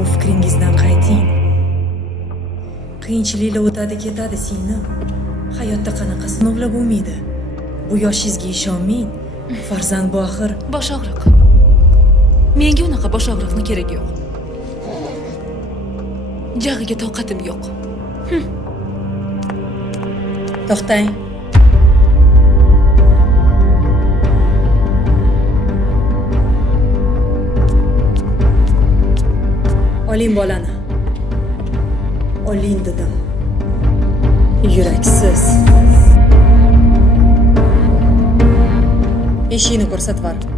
bu fikringizdan qayting. Qiyinchiliklar o'tadi ketadi singlim. Hayotda qanaqa sinovlar bo'lmaydi. Bu yoshingizga ishonmang. Farzand bu axir bosh og'riq. Menga unaqa bosh og'riqni kerak yo'q. Jag'iga toqatim yo'q. To'xtang. Oling bolani. Oling dedim. Yuraksiz. Eshikni ko'rsatib ber.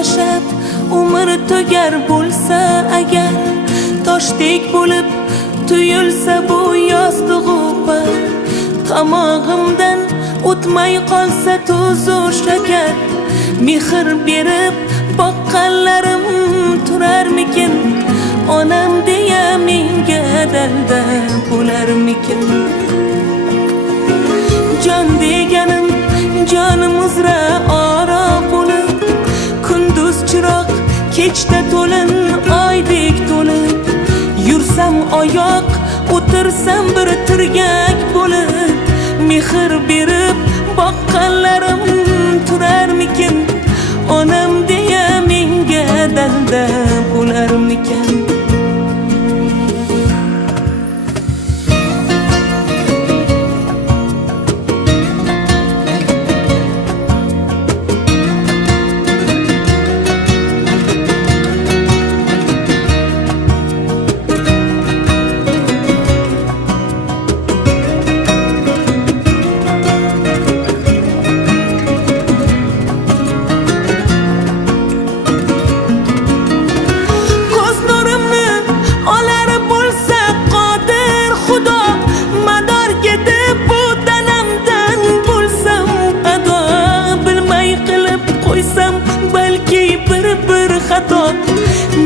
yashab umr tugar bo'lsa agar toshdek bo'lib tuyulsa bu yostig'u bir tomog'imdan o'tmay qolsa tuzu shakar mehr berib boqqanlarim turarmikin onam deya menga dalda bo'larmikin jon deganim jonim uzra oro bo'lib kunduz chiroq kechda to'lin oydek to'lib yursam oyoq o'tirsam bir tirgak bo'lib mehr berib boqqanlarim turarmikin onam deya menga dalda bo'larmikin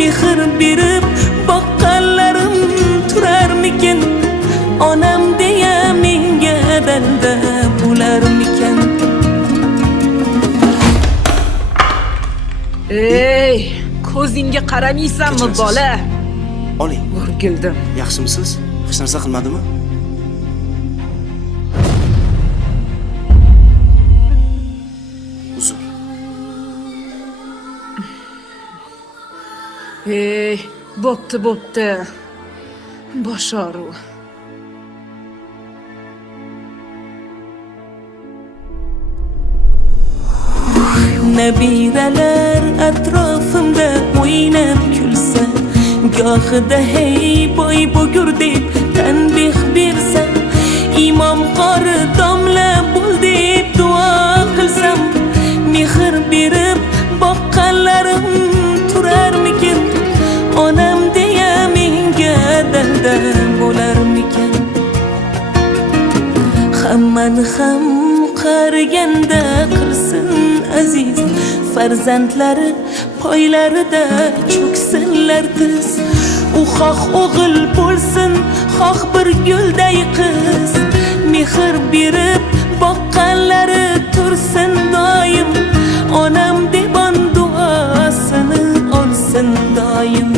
mehr berib boqqanlarim turarmikin onam deya menga dalda bo'larmikin Ey, ko'zingga qaramaysanmi bola? Oling. O'rgildim. Yaxshimisiz? Hech narsa qilmadimi? Uzr. Ey, bo'pti. Bosh og'ruv. Nabiralar atrofimda o'ynab kulsa gohida hey boy bo'gur deb tanbeh bersa imom qori domla bo'l deb duo qilsam mehr berib boqqanlarim turarmikin onam deya menga dalda bo'larmikin hammani ham qariganda qilsin aziz farzandlari poylarida cho'ksinlar tiz u xoh o'g'il bo'lsin xoh bir gulday qiz mehr berib boqqanlari tursin doim onam deb duosini olsin doim